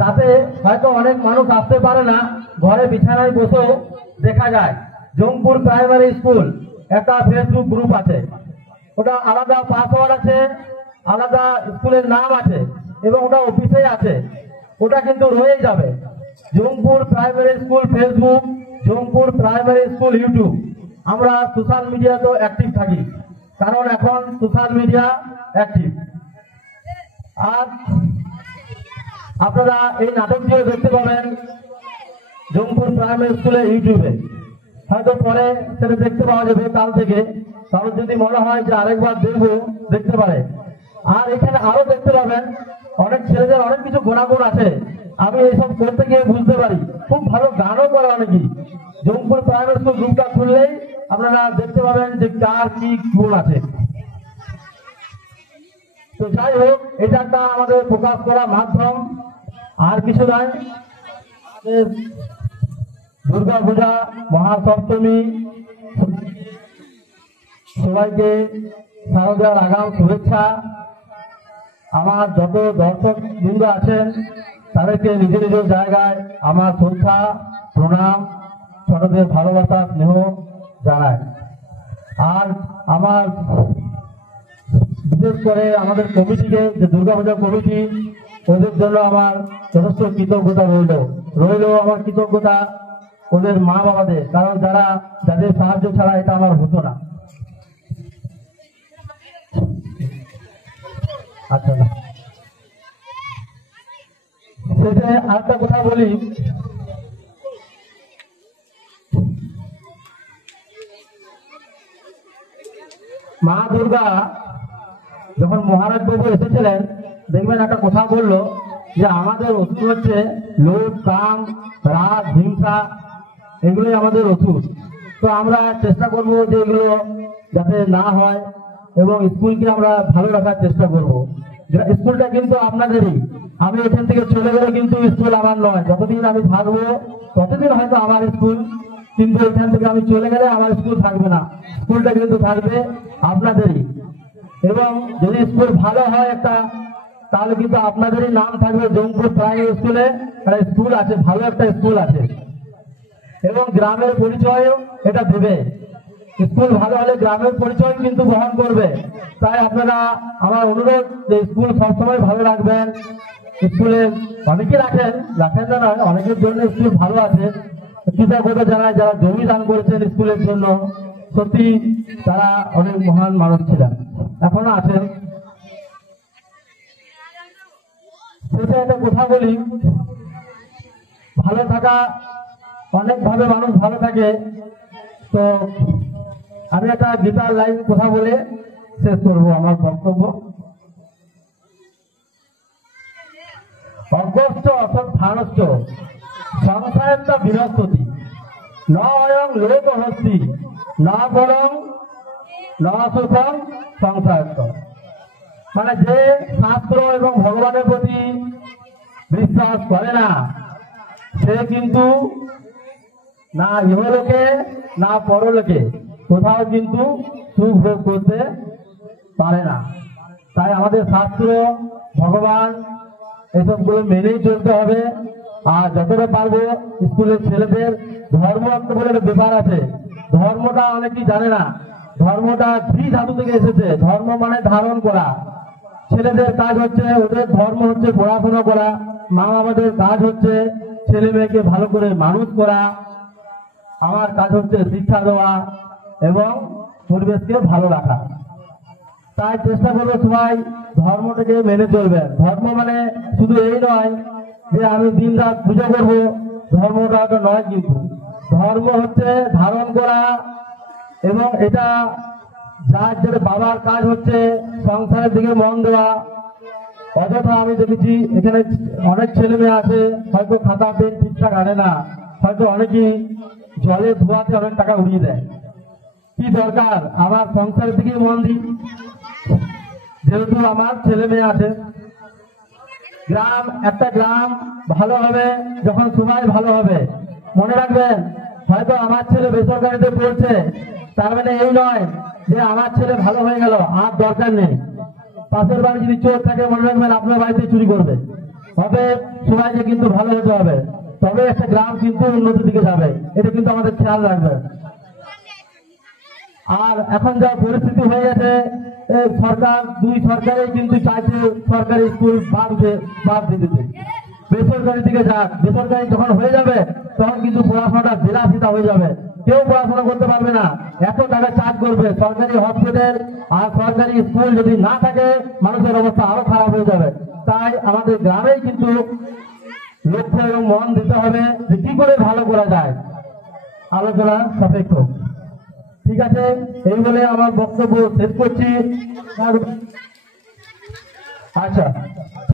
যাতে হয়তো অনেক মানুষ আসতে পারে না, ঘরে বিছানায় বসেও দেখা যায়। জংপুর প্রাইমারি স্কুল একটা ফেসবুক গ্রুপ আছে, ওটা আলাদা পাসওয়ার্ড আছে, আলাদা স্কুলের নাম আছে এবং ওটা অফিসে আছে, ওটা কিন্তু রয়ে যাবে। Jangpur primary school Facebook, Jangpur primary school YouTube, আমরা সোশ্যাল মিডিয়াতেও অ্যাক্টিভ থাকি, কারণ এখন সোশ্যাল মিডিয়া অ্যাক্টিভ। আর আপনারা এই নাটকটিও দেখতে পাবেন জংপুর প্রাইমারি স্কুলে ইউটিউবে, হয়তো পরে সেটা দেখতে পাওয়া যাবে কাল থেকে। কারণ যদি মনে হয় যে আরেকবার দেখবো, দেখতে পারে। আর এখানে আরো দেখতে পাবেন অনেক ছেলেদের অনেক কিছু গুণাগুণ আছে, আমি এইসব করতে গিয়ে বুঝতে পারি। খুব ভালো গানও করে অনেকেই। জংপুর প্রাইমারি স্কুল গ্রুপটা খুললেই আপনারা দেখতে পাবেন যে কার কি গুণ আছে। তো যাই হোক, এটা একটা আমাদের প্রকাশ করা মাধ্যম, আর কিছু নয়। দুর্গা পূজা, মহাসপ্তমী, সবাইকে শারদীয়ার আগাম শুভেচ্ছা। আমার যত দর্শক বৃন্দ আছেন তাদেরকে নিজ নিজ জায়গায় আমার শ্রদ্ধা, প্রণাম, ছোটদের ভালোবাসা, স্নেহ জানাই। আর আমার বিশেষ করে আমাদের কমিটিকে, যে দুর্গাপূজা কমিটি, ওদের জন্য আমার যথেষ্ট কৃতজ্ঞতা রইল আমার কৃতজ্ঞতা ওদের মা বাবাদের, কারণ যাদের সাহায্য ছাড়া এটা আমার হতো না। আচ্ছা, শেষে আরেকটা কথা বলি। মা দুর্গা যখন মহারাজ বাবু এসেছিলেন, দেখবেন একটা কথা বললো যে আমাদের ওষুধ হচ্ছে লোভ, কাম, রাগ, হিংসা, এগুলোই আমাদের ওষুধ। তো আমরা চেষ্টা করব যে এগুলো যাতে না হয় এবং স্কুলকে আমরা ভালো রাখার চেষ্টা করব। স্কুলটা কিন্তু আপনাদেরই। আমি এখান থেকে চলে গেলে কিন্তু স্কুল আমার নয়, যতদিন আমি থাকবো ততদিন হয়তো আমার স্কুল, কিন্তু এখান থেকে আমি চলে গেলে আমার স্কুল থাকবে না, স্কুলটা কিন্তু থাকবে আপনাদেরই। এবং যদি স্কুল ভালো হয় একটা, তাহলে কিন্তু আপনাদেরই নাম থাকবে। জংপুর প্রাইমারি স্কুলে একটা স্কুল আছে, ভালো একটা স্কুল আছে, এবং গ্রামের পরিচয়ও এটা দেবে। স্কুল ভালো হলে গ্রামের পরিচয় কিন্তু বহন করবে। তাই আপনারা, আমার অনুরোধ যে স্কুল সবসময় ভালো রাখবেন। স্কুলে অনেকে রাখেন না নয়, অনেকের জন্য স্কুল ভালো আছে। কৃতজ্ঞতা জানায় যারা জমি দান করেছেন স্কুলের জন্য, সত্যি তারা অনেক মহান মানুষ ছিলেন, এখনো আছেন। সেটা একটা কথা বলি, ভালো থাকা অনেকভাবে মানুষ ভালো থাকে। তো আমি একটা গীতার লাইন কথা বলে শেষ করবো আমার বক্তব্য। অগস্ত অসৎ সংসারটা বৃহস্পতি, ন অয়ং লোক হস্তি, ন বরং ন সুখম সংসার। মানে যে শাস্ত্র এবং ভগবানের প্রতি বিশ্বাস করে না, সে কিন্তু না ইহলোকে না পরলোকে কোথাও কিন্তু সুখ ভোগ করতে পারে না। তাই আমাদের শাস্ত্র, ভগবান, এসবগুলো মেনেই চলতে হবে। আর যতটা পারবো স্কুলের ছেলেদের ধর্ম বলে একটা ব্যাপার আছে, ধর্মটা অনেকেই জানে না। ধর্মটা ধৃ ধাতু থেকে এসেছে, ধর্ম মানে ধারণ করা। ছেলেদের কাজ হচ্ছে, ওদের ধর্ম হচ্ছে পড়াশোনা করা, মা বাবাদের কাজ হচ্ছে ছেলে মেয়েকে ভালো করে মানুষ করা, আমার কাজ হচ্ছে শিক্ষা দেওয়া এবং পরিবেশকে ভালো রাখা। তাই চেষ্টা করবো সবাই ধর্মটাকে মেনে চলবেন। ধর্ম মানে শুধু এই নয় যে আমি দিন রাত পুজো করবো, ধর্মটা তো নয়। কিন্তু ধর্ম হচ্ছে ধারণ করা, এবং এটা যার বাবার কাজ হচ্ছে সংসারের দিকে মন দেওয়া। অযথা আমি দেখেছি এখানে অনেক ছেলে মেয়ে আছে, হয়তো খাতা পেন ঠিকঠাক আনে না, হয়তো অনেকেই জলে ধোয়াতে অনেক টাকা উড়িয়ে দেয়। কি দরকার, আমার সংসারের দিকে মন দিই, যেহেতু আমার ছেলে মেয়ে আছে। একটা গ্রাম ভালো হবে যখন সবাই ভালো হবে। মনে রাখবেন, হয়তো আমার ছেলে বেসরকারিতে পড়ছে, তার মানে এই নয় যে আমার ছেলে ভালো হয়ে গেল, আর দরকার নেই। পাশের বাড়ি যদি চোর থাকে, মনে রাখবেন আপনার বাড়িতে চুরি করবে। হবে, সবাইকে কিন্তু ভালো হতে হবে, তবে একটা গ্রাম কিন্তু উন্নতির দিকে যাবে। এটা কিন্তু আমাদের খেয়াল রাখবে। আর এখন যা পরিস্থিতি হয়ে গেছে, সরকার দুই সরকারই কিন্তু চাইছে সরকারি স্কুল বাদ দিতে, বেসরকারি দিকে যাক। বেসরকারি যখন হয়ে যাবে তখন কিন্তু পড়াশোনাটা বিলাসিতা হয়ে যাবে, কেউ পড়াশোনা করতে পারবে না, এত টাকা চার্জ করবে। সরকারি হসপিটাল আর সরকারি স্কুল যদি না থাকে মানুষের অবস্থা আরো খারাপ হয়ে যাবে। তাই আমাদের গ্রামেই কিন্তু লক্ষ্য এবং মন দিতে হবে যে কি করে ভালো করা যায়, আলোচনা সাপেক্ষ। ঠিক আছে, এই বলে আমার বক্তব্য শেষ করছি। আচ্ছা।